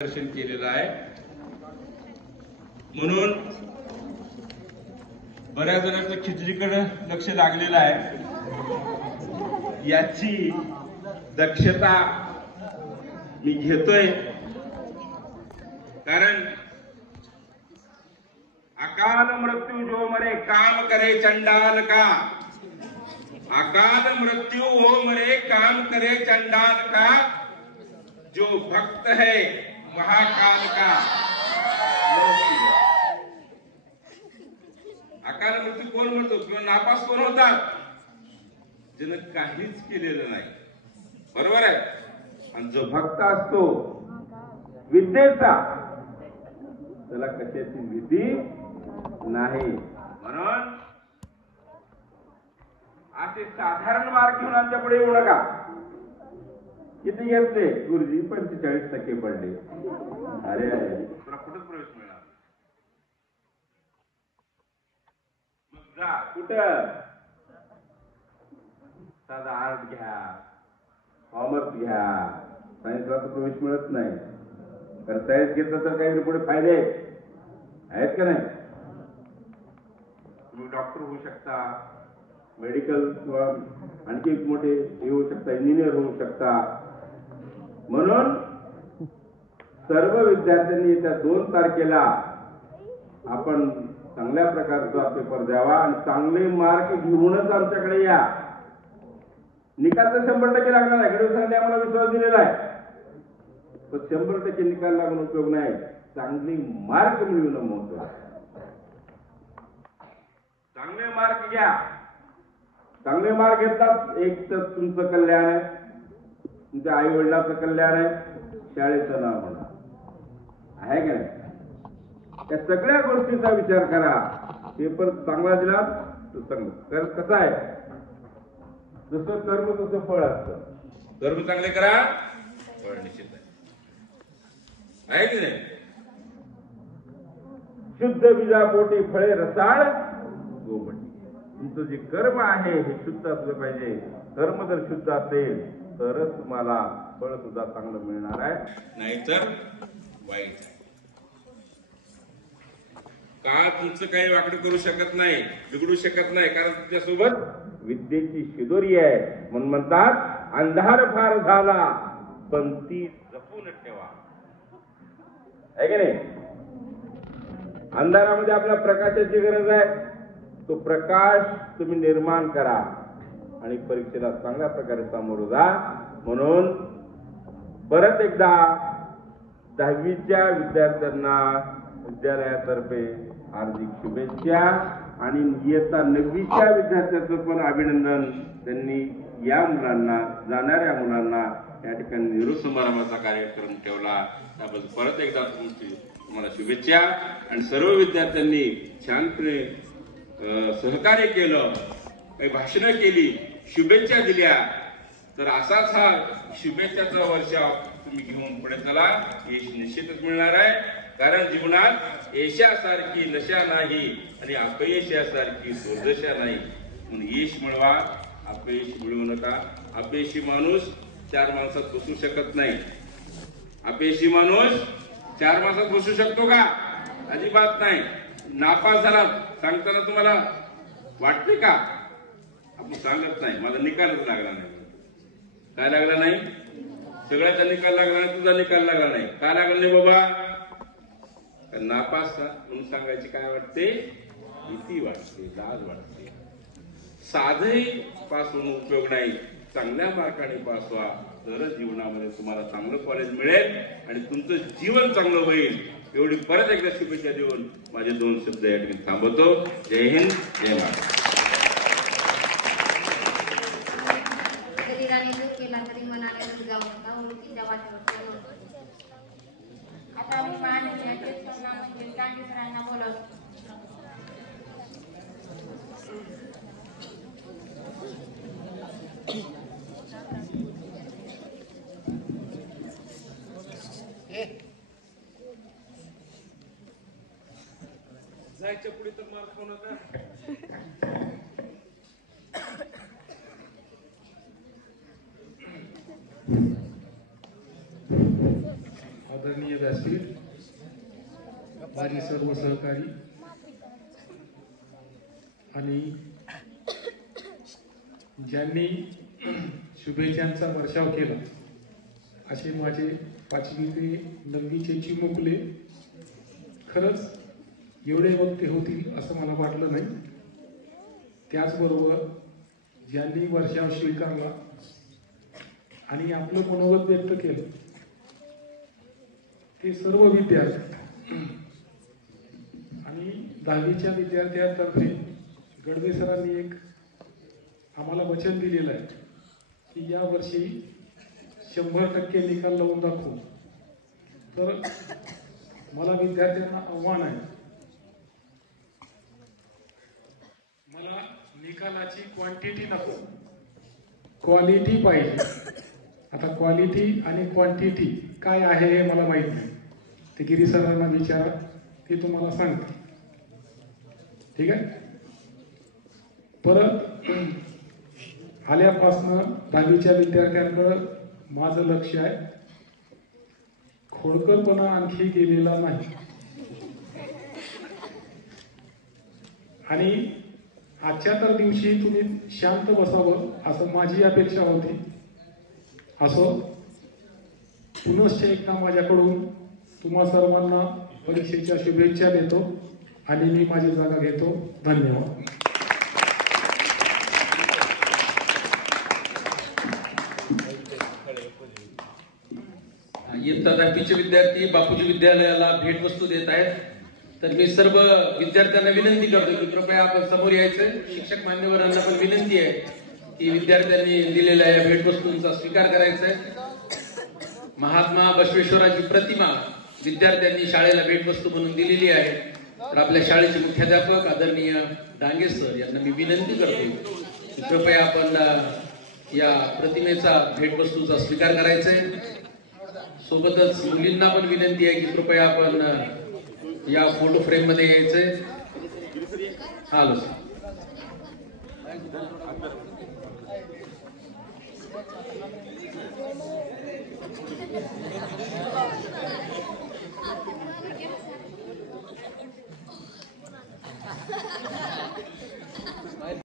दर्शन केलेलं आहे. म्हणून बऱ्याच जणांचं खिचडीकडे लक्ष लागलेलं आहे. याची दक्षता मी घेतोय, कारण अकाल मृत्यू जो मरे काम करे चंडाल का, अकाल मृत्यू हो मरे काम करे चंडाल का, जो भक्त है महाकाल का. अकाल मृत्यू कोण म्हणतो किंवा नापास कोण होतात? ज्यानं काहीच केलेलं नाही, बरोबर आहे. आणि जो भक्त असतो विद्येचा, त्याला कशाची भीती नाही. म्हणून असे साधारण मार्क घेऊन आमच्या पुढे येऊ नका. किती घेतले गुरुजी? 45% पडले. अरे तुला कुठं प्रवेश मिळाला? मग जा कुठं? साधा आर्ट घ्या, कॉमर्स घ्या. सायन्सला तर प्रवेश मिळत नाही, कारण सायन्स घेतलं तर काही पुढे फायदे आहेत का नाही? तुम्ही डॉक्टर होऊ शकता, मेडिकल किंवा आणखी मोठे हे होऊ शकता, इंजिनियर होऊ शकता. म्हणून सर्व विद्यार्थ्यांनी त्या 2 तारखेला आपण चांगल्या प्रकारचा पेपर द्यावा आणि चांगले मार्क घेऊनच आमच्याकडे या. निकाल तर 100% लागणार आहे. गडीवसांनी आम्हाला विश्वास दिलेला आहे, पण 100% निकाल लागून उपयोग नाही. चांगली मार्क मिळवणं महत्वाचं. चांगले मार्क घ्या. चांगले मार्क घेतात, एक तर तुमचं कल्याण आहे, तुमच्या आई वडिलांचं कल्याण आहे, शाळेचं नाव होणार आहे का नाही? त्या सगळ्या गोष्टीचा विचार करा. पेपर चांगला दिला तर चांगलं. कसं आहे, जसं कर्म तसं फळ असतं. कर्म चांगले करा, फळ निश्चित आहे की नाही? शुद्ध बीजापोटी फळे रसाळ गोमटी. तुमचं जे कर्म आहे हे शुद्ध असलं पाहिजे. कर्म जर शुद्ध असेल तरच तुम्हाला फळ सुद्धा चांगलं मिळणार आहे, नाहीतर वाईट. का तुमचं काही वाकडं करू शकत नाही, बिघडू शकत नाही, कारण तुमच्यासोबत विद्येची शिदोरी आहे. म्हणून म्हणतात अंधार फार झाला पण ती जपून ठेवा, आहे की नाही? अंधारामध्ये आपल्या प्रकाशाची गरज आहे. तो प्रकाश तुम्ही निर्माण करा आणि परीक्षेला चांगल्या प्रकारे सामोरं जा. म्हणून परत एकदा 10वीच्या विद्यार्थ्यांना विद्यालयातर्फे हार्दिक शुभेच्छा आणि इयत्ता 9वीच्या विद्यार्थ्यांचं पण अभिनंदन. त्यांनी या मुलांना, जाणाऱ्या मुलांना या ठिकाणी निरोप समारंभाचा कार्यक्रम ठेवला, त्याबद्दल परत एकदा तुम्हाला शुभेच्छा. आणि सर्व विद्यार्थ्यांनी छानपणे सहकार्य केलं, काही भाषणं केली, शुभेच्छा दिल्या. तर असाच हा शुभेच्छाचा वर्षाव तुम्ही घेऊन पुढे चला, यश निश्चितच मिळणार आहे. कारण जीवनात यशासारखी नशा नाही आणि अपयशासारखी दुर्दशा नाही. म्हणून यश मिळवा, अपयश मिळवू नका. अपयशी माणूस 4 माणसात बसू शकत नाही. अपयशी माणूस 4 माणसात बसू शकतो का? अजिबात नाही. नापास झाला सांगताना तुम्हाला वाटते का? आपण सांगत नाही, मला निकालच लागला नाही. काय लागला नाही? सगळ्याचा निकाल लागला नाही, तुझा निकाल लागला नाही. काय लागला नाही बाबा? नापास म्हणून सांगायची काय वाटते? भीती वाटते, लाज वाटते. साधही पास होऊन उपयोग नाही. चांगल्या मार्काने पास व्हा, तरच जीवनामध्ये तुम्हाला चांगलं कॉलेज मिळेल आणि तुमचं जीवन चांगलं होईल. एवढी परत एकदा शुभेच्छा देऊन माझे 2 शब्द या ठिकाणी थांबवतो. जय हिंद, जय महाराष्ट्र. आता मी माननीय सरांना बोलावतो. जायच्या पुढे तर मार्क होणार. आदरणीय आदरणीय व्यासपीठ, माझे सर्व सहकारी आणि ज्यांनी शुभेच्छांचा वर्षाव केला असे माझे 5वी ते 9वीचे चिमुकले, खरंच एवढे वक्ते होतील असं मला वाटलं नाही. त्याचबरोबर ज्यांनी वर्षाव स्वीकारला आणि आपलं मनोगत व्यक्त केलं ते सर्व विद्यार्थी आणि 10वीच्या विद्यार्थ्यांतर्फे गडवे सरांनी एक आम्हाला वचन दिलेलं आहे की या वर्षी 100% निकाल लावून दाखवू. तर मला विद्यार्थ्यांना आव्हान आहे, मला निकालाची क्वांटिटी नको, क्वालिटी पाहिजे. आता क्वालिटी आणि क्वांटिटी काय आहे हे मला माहित नाही, ते गिरी सरांना विचारा, ते तुम्हाला सांगते. ठीक आहे. परत आल्यापासनं 10वीच्या विद्यार्थ्यांकडं माझं लक्ष आहे. खोडकरपणा आणखी गेलेला नाही आणि आजच्या तर दिवशी तुम्ही शांत बसावं असं माझी अपेक्षा होती. असो, पुनश्च एकदा माझ्याकडून तुम्हा सर्वांना परीक्षेच्या शुभेच्छा देतो आणि मी माझी जागा घेतो. धन्यवाद. इयत्ता 10वीचे विद्यार्थी बापूजी विद्यालयाला भेटवस्तू देत आहेत. तर मी सर्व विद्यार्थ्यांना विनंती करतो की कृपया आपण समोर यायचं. शिक्षक मान्यवरांना पण विनंती आहे की विद्यार्थ्यांनी दिलेल्या या भेटवस्तूंचा स्वीकार करायचा आहे. महात्मा बसवेश्वराची प्रतिमा विद्यार्थ्यांनी शाळेला भेटवस्तू म्हणून दिलेली आहे. तर आपल्या शाळेचे मुख्याध्यापक आदरणीय डांगे सर यांना मी विनंती करतो की कृपया आपण या प्रतिमेचा भेटवस्तूचा स्वीकार करायचा आहे. सोबतच मुलींना पण विनंती आहे की कृपया आपण या फोटो फ्रेम मध्ये यायचंय. आलो सर.